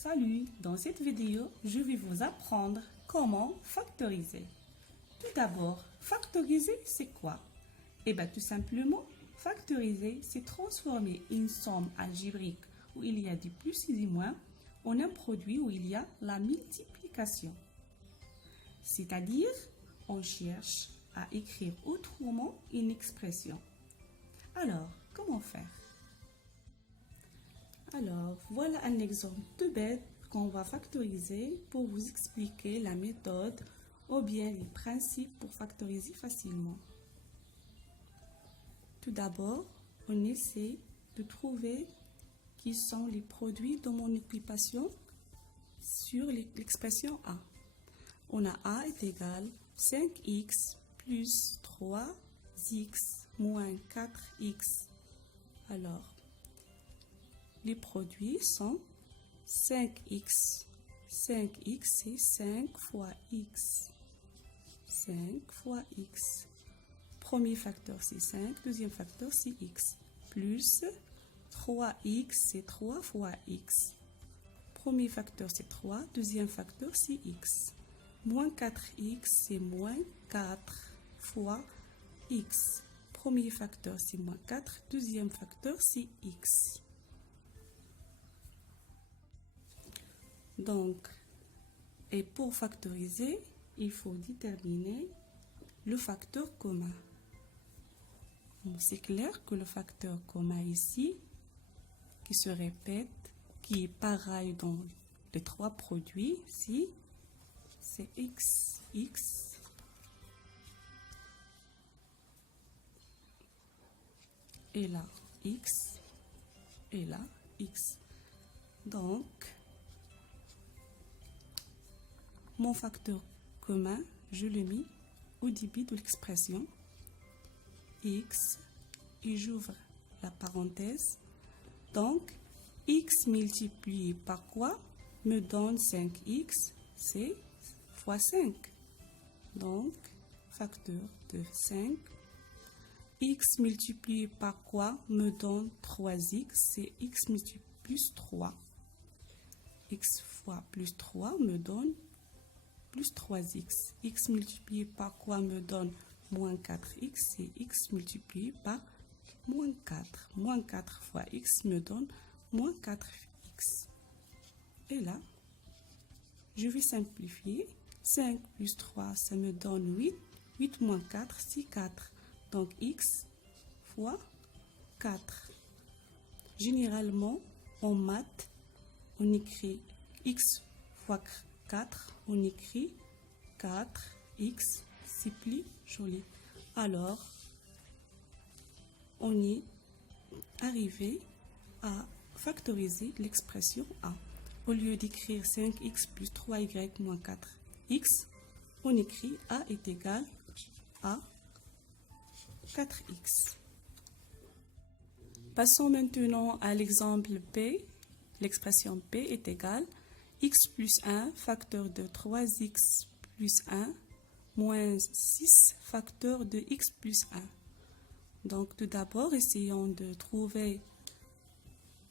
Salut, dans cette vidéo, je vais vous apprendre comment factoriser. Tout d'abord, factoriser, c'est quoi? Eh bien, tout simplement, factoriser, c'est transformer une somme algébrique où il y a du plus et du moins en un produit où il y a la multiplication. C'est-à-dire, on cherche à écrire autrement une expression. Alors, comment faire? Alors, voilà un exemple tout bête qu'on va factoriser pour vous expliquer la méthode ou bien les principes pour factoriser facilement. Tout d'abord, on essaie de trouver qui sont les produits de mon occupation sur l'expression A. On a A est égal 5x plus 3x moins 4x. Alors, les produits sont 5x. 5x, c'est 5 fois x. 5 fois x. Premier facteur, c'est 5. Deuxième facteur, c'est x. Plus 3x, c'est 3 fois x. Premier facteur, c'est 3. Deuxième facteur, c'est x. Moins 4x, c'est moins 4 fois x. Premier facteur, c'est moins 4. Deuxième facteur, c'est x. Donc, et pour factoriser, il faut déterminer le facteur commun. C'est clair que le facteur commun ici, qui se répète, qui est pareil dans les trois produits, ici, c'est x, et là, x, et là, x. Donc, mon facteur commun, je le mets au début de l'expression x et j'ouvre la parenthèse. Donc, x multiplié par quoi me donne 5x, c'est fois 5. Donc, facteur de 5. X multiplié par quoi me donne 3x, c'est x multiplié plus 3. X fois plus 3 me donne plus 3x. X multiplié par quoi me donne moins 4x, c'est x multiplié par moins 4. Moins 4 fois x me donne moins 4x. Et là, je vais simplifier. 5 plus 3, ça me donne 8. 8 moins 4, c'est 4. Donc x fois 4. Généralement, en maths, on écrit x fois 4, on écrit 4x, c'est plus joli. Alors, on est arrivé à factoriser l'expression A. Au lieu d'écrire 5x plus 3y moins 4x, on écrit A est égal à 4x. Passons maintenant à l'exemple P. L'expression P est égale x plus 1 facteur de 3x plus 1 moins 6 facteur de x plus 1. Donc tout d'abord, essayons de trouver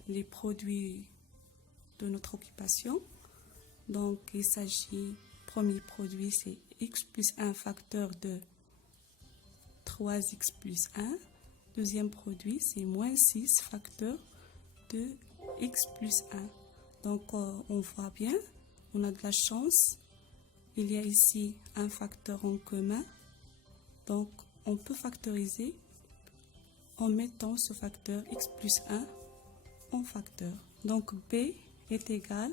les produits de notre occupation. Donc il s'agit, premier produit c'est x plus 1 facteur de 3x plus 1. Deuxième produit c'est moins 6 facteur de x plus 1. Donc, on voit bien, on a de la chance. Il y a ici un facteur en commun. Donc, on peut factoriser en mettant ce facteur x plus 1 en facteur. Donc, B est égal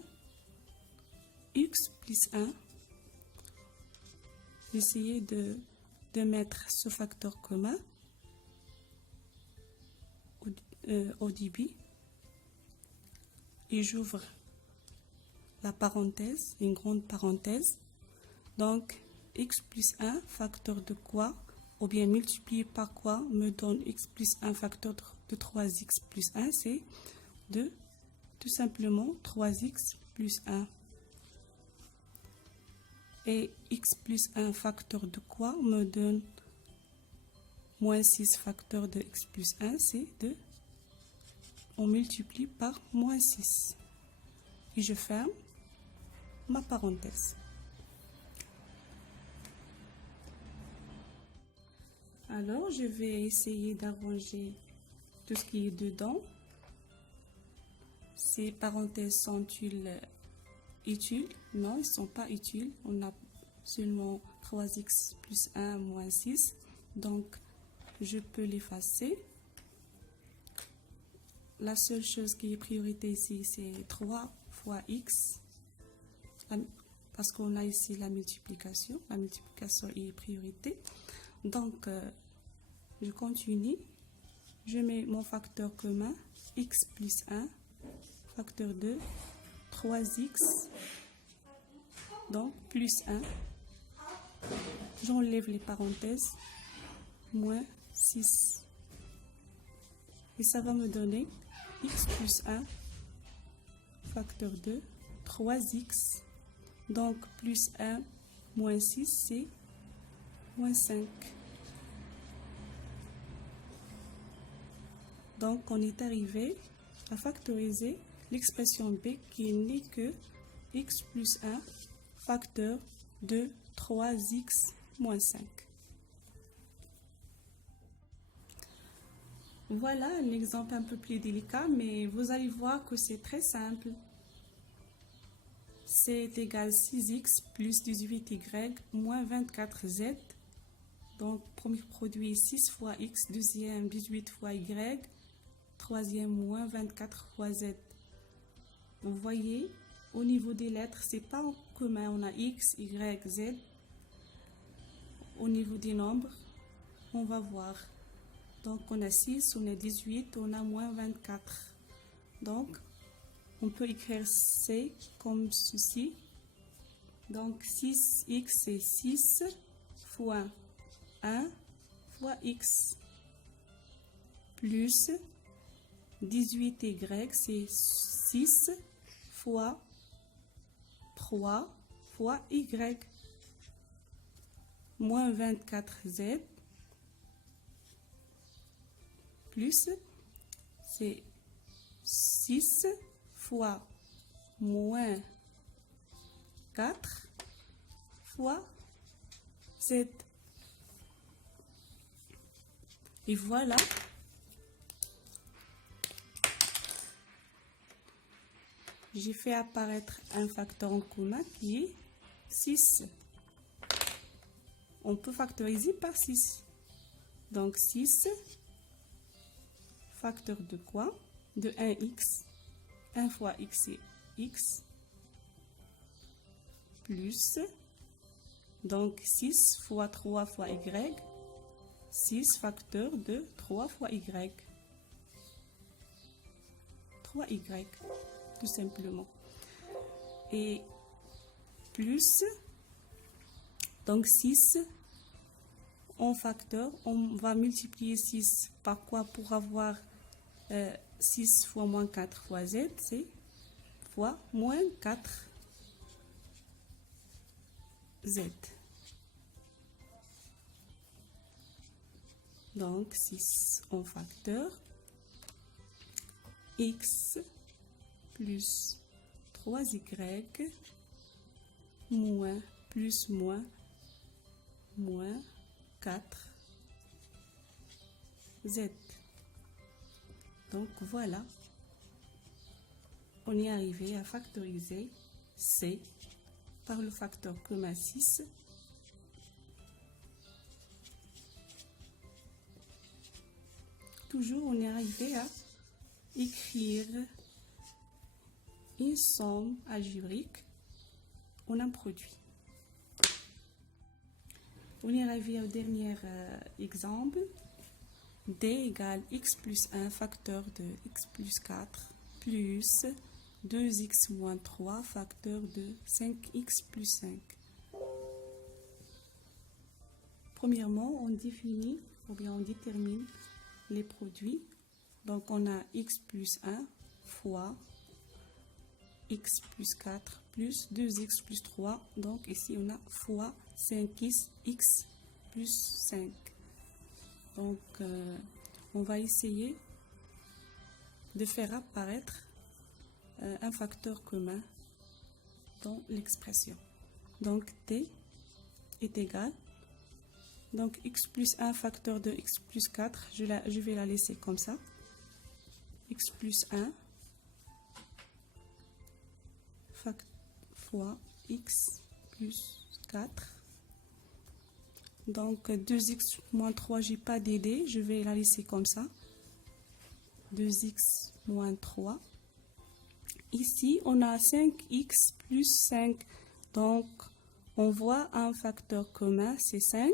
x plus 1. J'essayais de mettre ce facteur commun au début. Et j'ouvre la parenthèse, une grande parenthèse. Donc, x plus 1 facteur de quoi, ou bien multiplié par quoi me donne x plus 1 facteur de 3x plus 1, c'est de tout simplement 3x plus 1. Et x plus 1 facteur de quoi me donne moins 6 facteur de x plus 1, c'est de, on multiplie par moins 6. et je ferme ma parenthèse. Alors, je vais essayer d'arranger tout ce qui est dedans. Ces parenthèses sont-ils utiles? Non, ils ne sont pas utiles. On a seulement 3x plus 1 moins 6. Donc, je peux l'effacer. La seule chose qui est priorité ici, c'est 3 fois x. Parce qu'on a ici la multiplication. La multiplication est priorité. Donc, je continue. Je mets mon facteur commun, x plus 1, facteur 2, 3x, donc plus 1. J'enlève les parenthèses, moins 6. Et ça va me donner x plus 1, facteur 2, 3x, donc plus 1, moins 6, c'est moins 5. Donc, on est arrivé à factoriser l'expression b qui n'est que x plus 1 facteur de 3x moins 5. Voilà un exemple un peu plus délicat, mais vous allez voir que c'est très simple. C'est égal à 6x plus 18y moins 24z. Donc, premier produit 6 fois x, deuxième 18 fois y, troisième moins 24 fois z. Vous voyez, au niveau des lettres, c'est pas en commun. On a x, y, z. Au niveau des nombres, on va voir. Donc, on a 6, on a 18, on a moins 24. Donc, on peut écrire C comme ceci. Donc, 6x, c'est 6 fois 1 fois x plus 18y, c'est 6 fois 3 fois y, moins 24z, plus, c'est 6 fois moins 4 fois z. Et voilà. J'ai fait apparaître un facteur en commun qui est 6. On peut factoriser par 6. Donc 6, facteur de quoi? De 1x. 1 fois x c'est x. Plus, donc 6 fois 3 fois y. 6 facteur de 3 fois y. 3y. Tout simplement. Et plus, donc 6 en facteur, on va multiplier 6 par quoi pour avoir 6 fois moins 4 fois z, c'est fois moins 4 z. Donc 6 en facteur, x plus 3y moins plus moins 4 z. Donc voilà, on est arrivé à factoriser c par le facteur commun 6. Toujours on est arrivé à écrire une somme algébrique en un produit. On est arrivé au dernier exemple. D égale x plus 1 facteur de x plus 4 plus 2x moins 3 facteur de 5x plus 5. Premièrement, on définit ou bien on détermine les produits. Donc on a x plus 1 fois x plus 4 plus 2x plus 3. Donc ici on a fois 5x x plus 5. Donc on va essayer de faire apparaître un facteur commun dans l'expression. Donc t est égal. Donc x plus 1 facteur de x plus 4, je vais la laisser comme ça. X plus 1 fois x plus 4. Donc 2x moins 3, j'ai pas d'idée, je vais la laisser comme ça. 2x moins 3. Ici, on a 5x plus 5. Donc, on voit un facteur commun, c'est 5.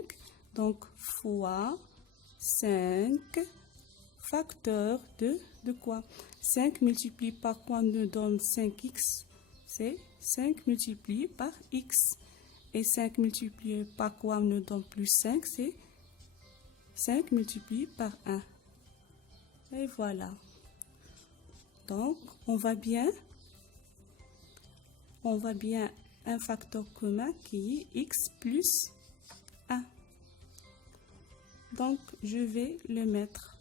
Donc, fois 5 facteur de quoi? 5 multiplié par quoi nous donne 5x? C'est 5 multiplié par x. Et 5 multiplié par quoi nous donne plus 5? C'est 5 multiplié par 1. Et voilà. Donc, on voit bien un facteur commun qui est x plus 1. Donc, je vais le mettre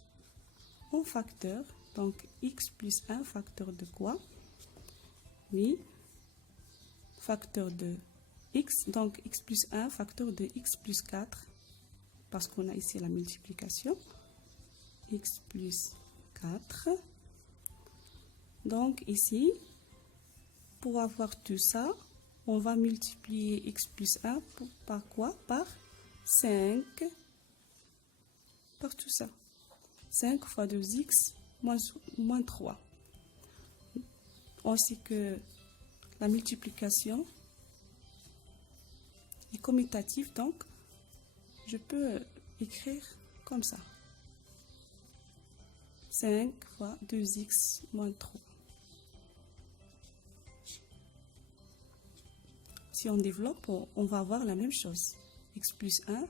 en facteur. Donc, x plus 1, facteur de quoi? Oui, facteur de x. Donc, x plus 1, facteur de x plus 4. Parce qu'on a ici la multiplication. X plus 4. Donc, ici, pour avoir tout ça, on va multiplier x plus 1 par quoi? Par 5. Par tout ça. 5 fois 2x moins 3. On sait que la multiplication est commutative, donc je peux écrire comme ça. 5 fois 2x moins 3. Si on développe, on va avoir la même chose. X plus 1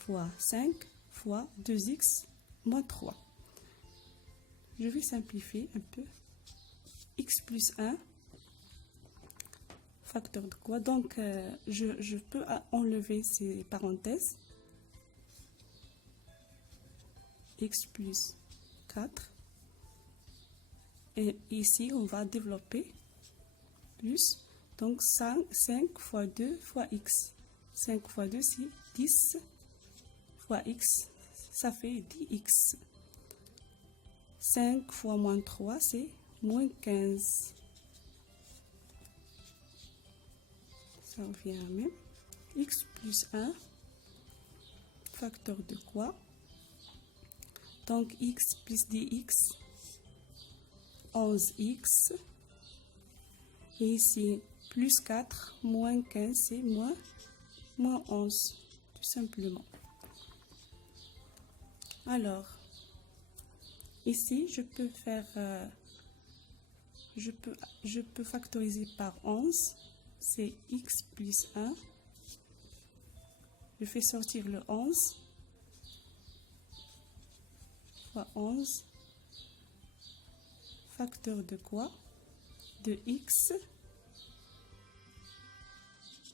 fois 5 fois 2x moins 3. Je vais simplifier un peu. X plus 1, facteur de quoi? Donc, je peux enlever ces parenthèses. X plus 4. Et ici, on va développer plus. Donc, 5 fois 2 fois x. 5 fois 2, c'est 10 fois x. Ça fait 10x. 5 fois moins 3, c'est moins 15. Ça revient à même. X plus 1, facteur de quoi? Donc, x plus dx, 11x. Et ici, plus 4, moins 15, c'est moins 11, tout simplement. Alors, ici, je peux faire, je peux factoriser par 11, c'est x plus 1. Je fais sortir le 11, fois 11, facteur de quoi? De x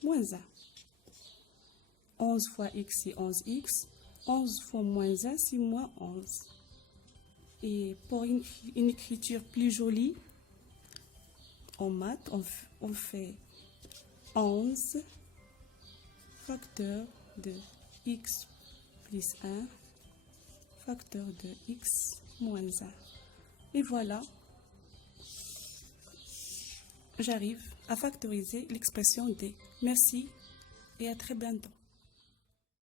moins 1. 11 fois x, c'est 11x. 11 fois moins 1, c'est moins 11. Et pour une écriture plus jolie, en maths, on fait 11 facteur de x plus 1, facteur de x moins 1. Et voilà, j'arrive à factoriser l'expression d. Merci et à très bientôt.